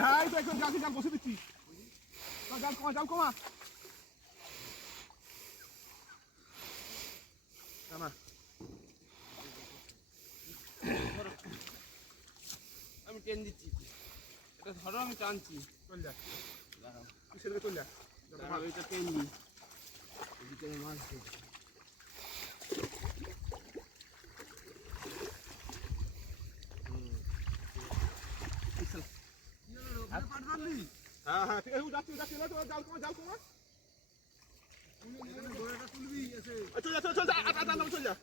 নাই তো একটু জাল বসে দিচ্ছি, জাল কমা আমি টেন দিচ্ছি, এটা ধরো আমি টানছি। চল যা, কিসের চল যা, এটা টেন দিই, এদিকে মাছ দিই। হ্যাঁ হ্যাঁ ঠিক আছে, যাচ্ছি জাল কমা চল যা চল যা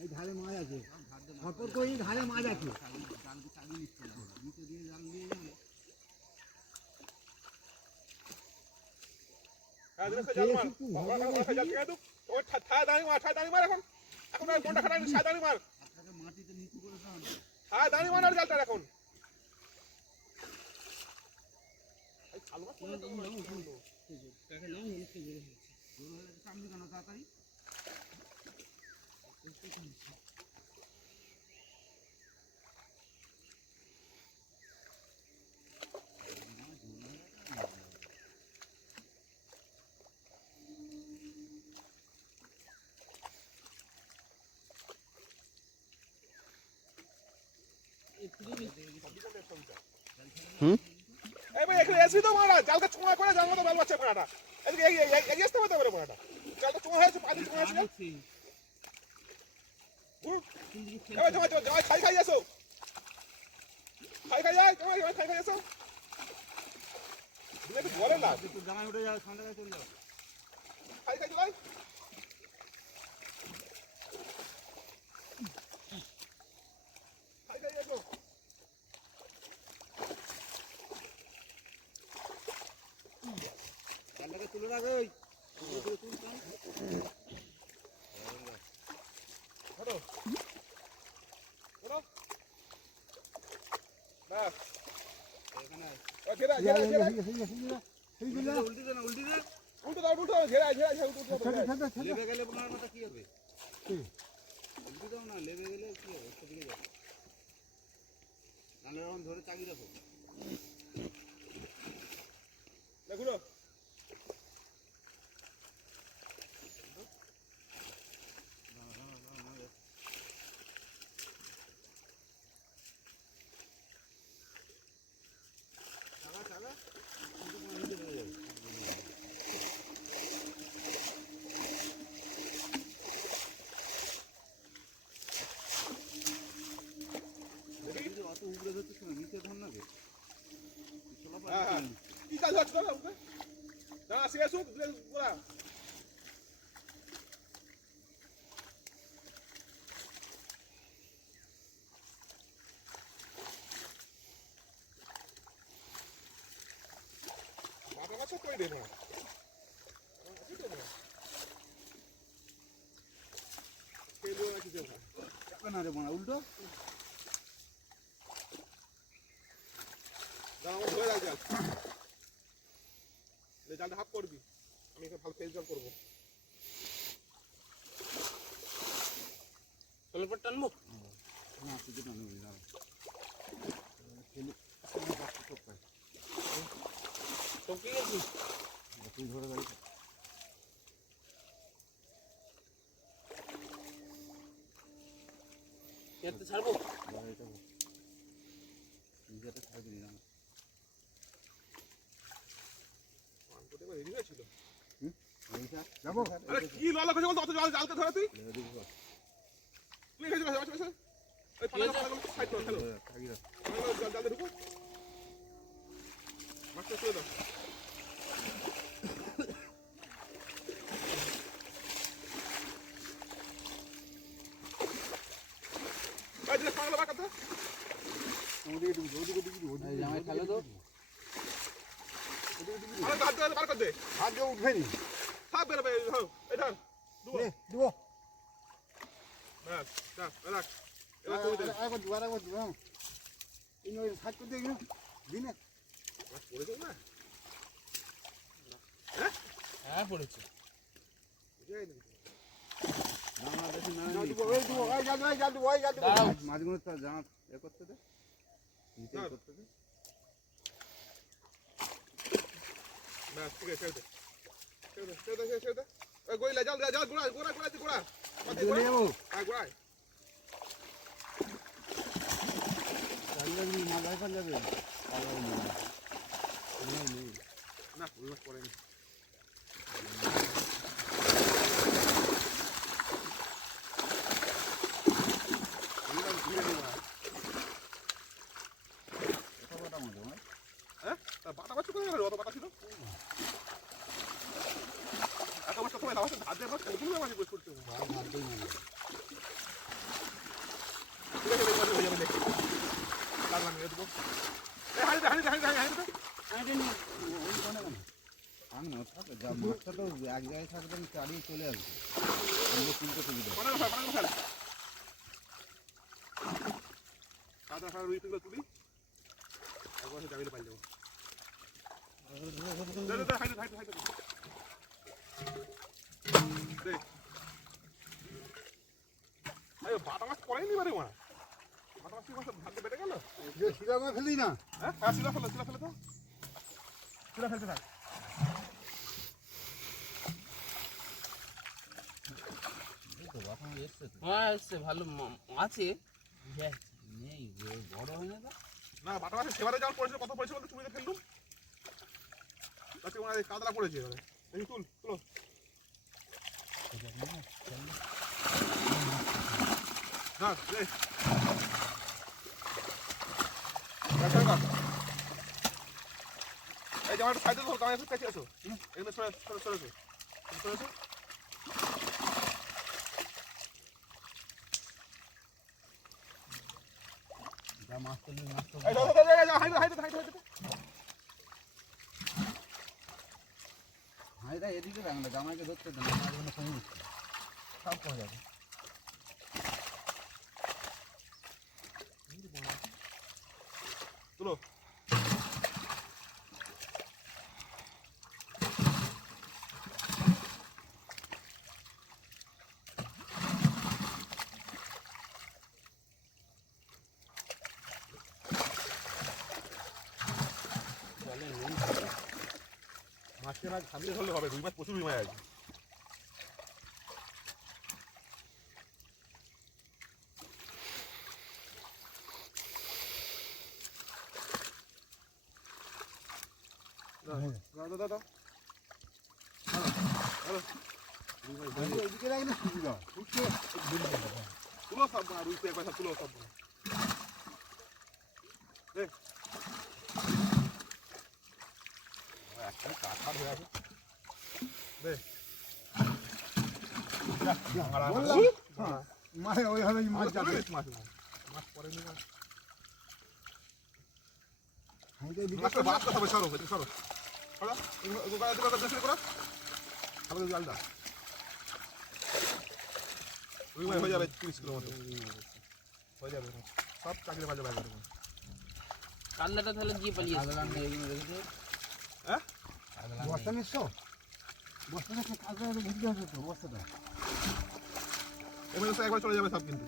এই ধারে মাছ আছে, খপর করে ধারে মাছ আছে। জালটা এখন তাড়াতাড়ি এসি তো মারা জালটা চোঙা করে যার মতো বেল বাচ্চা পোড়াটা এদিকে এগিয়ে আসতে পারবে পোড়াটা জালটা চোঙা হয়েছে পানি চোঙা আছে খাই আসো খাই আসো বলে না জামাই উঠে যাও, ঠান্ডা চলে যাও, খাই চলাই আসো জালটাকে তুলে রাখ। ওই লেবে গেলে বোনার মাথা কি হবে? উল্টে দাও না, লেবে গেলে কি হবে? সেদিকে যাও, নাহলে এরকম ধরে চাগি রাখো। দেখুন অত উপরে ধরছিস না, নিচে ধর না রে। কি কাজ হচ্ছে না না শেষ হোক পুরা মাথা মাথা করে দেবো না রে বোনা, উল্টো ধরে রাখ জালটা হাফ করবি, আমি এখানে ভালো ফেস জল করবো। চলে পর টানবো। না কিছু না নেই দাঁড়া টপকে গেছিস তুই ধরে গাড়ি এতে ছাড়বো গাড়িটা নিজেটা ছাড়বি না রেডি হয়েছিল যাবো আরে কি ললা করে বলতো অত জালকে ধরে তুই তুই গেছিস বাসা বাসা ওই পালা সাইড কর হ্যালো থাকি না জাল ঢুকো মাছটা ছুঁয়ে দাও এই যে পালা বাকাতে জামাই খেলো তো আরে হাত দিয়ে বার কর দে হাত দিয়ে উঠবে নি সব বেরোবে এটা দুবো দেবো ব্যাস যা রাখ এবার তুমি দে আরেকবার দিব আরেকবার দিব এই নয় সাইড করে দিয়ে দিনে মাছ পড়েছে না হ্যাঁ পড়েছে বুঝাই না জামা দেখি না দিব ওই দিব ওই জাল দিব ওই জাল দিব মাঝগুলো তো জামা এ করতে দে নিচে করতে দে ব্যাস ঠিক আছে ছেড়ে দে ওই গইলা জাল গোড়া মাথায় গোড়া আর গোড়ায় না ওই মাছ পড়েনি হ্যাঁ বাটা মাছ কোথায় গেল অত বাটা ছিল এত মাছ কোথায় লাগাচ্ছে ধার দিয়ে মাছ প্রচুর মাছ বসে করতে ঠিক আছে হয়ে যাবে দেখি লাগলাম নিয়ে দেবো হাঁড়ি দে মাছটা তো এক জায়গায় থাকবে আমি চালিয়ে চলে আসবো আমাদের তুলতে সুবিধা পানাগো সাদা সাদা রুই তুলি একবার সে জামিলে পাই যাবো হাইটে বাটা মাছ পড়েনি বারে মা বাটা মাছ কি মাছ ভাগ্যে বেটে গেল শিলা করে ফেলি না হ্যাঁ শিলা ফেলে তো শিলা ফেলতে থাক হ্যাঁ এসছে ভালো আছে নেই বড় হয় না তো না বাটা মাছ সেবারে যখন পড়েছিল কত পড়েছিল বলতে তুমি তো ফেললুম তাতে ওনার কাতলা পড়েছে এবারে এই তুলো না এই জামাটা সাইডে ধরো কাছে কাছে আসো এখানে সরে যা মাছ তুলবি মাছ তো এই হাইটে হাইটা এদিকে রাখ না জামাইকে ধরতে দেন মাছগুলো কমে যাচ্ছে সব কমে যাবে তুলো মাছকে না সামনে ধরলে হবে রুই মাছ প্রচুর রুই মাছ আছে দাদা এদিকে রাখ না সুবিধা তুলো সব রুই একবার সব তুলো সব দেখ একটা কাঠার হয়ে আছে দেখ মাছ ওইভাবে মাছ যাবে মাছ পড়েনি না মাছটা মাছ কথা বলে সরো সরো হালকা জাল দাও রুই মাছ হয়ে যাবে 30 কিলো মতো হয়ে যাবে সব চাকরি বাজে বাজে কান্নাটা তাহলে দিয়ে পালিয়েছে হ্যাঁ বস্তা নিচ্ছ বস্তা নিচ্ছে কাজটা বুঝতে হবে তো বস্তাটা এবার তো একবার চলে যাবে সব কিন্তু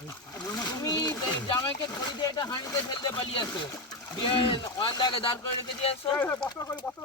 তুমি এই জামাইকে ধরে দিয়ে এটা হাঁড়িতে ফেলতে পালিয়ে আসো দিয়ে অন জায়গায় দাঁড় করে রেখে দিয়ে আসো বস্তা করে বস্তা